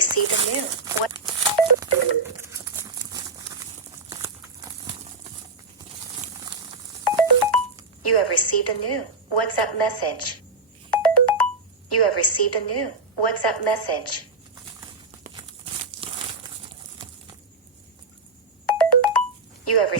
received a new what? You have received a new WhatsApp message. You have received a new WhatsApp message. You have received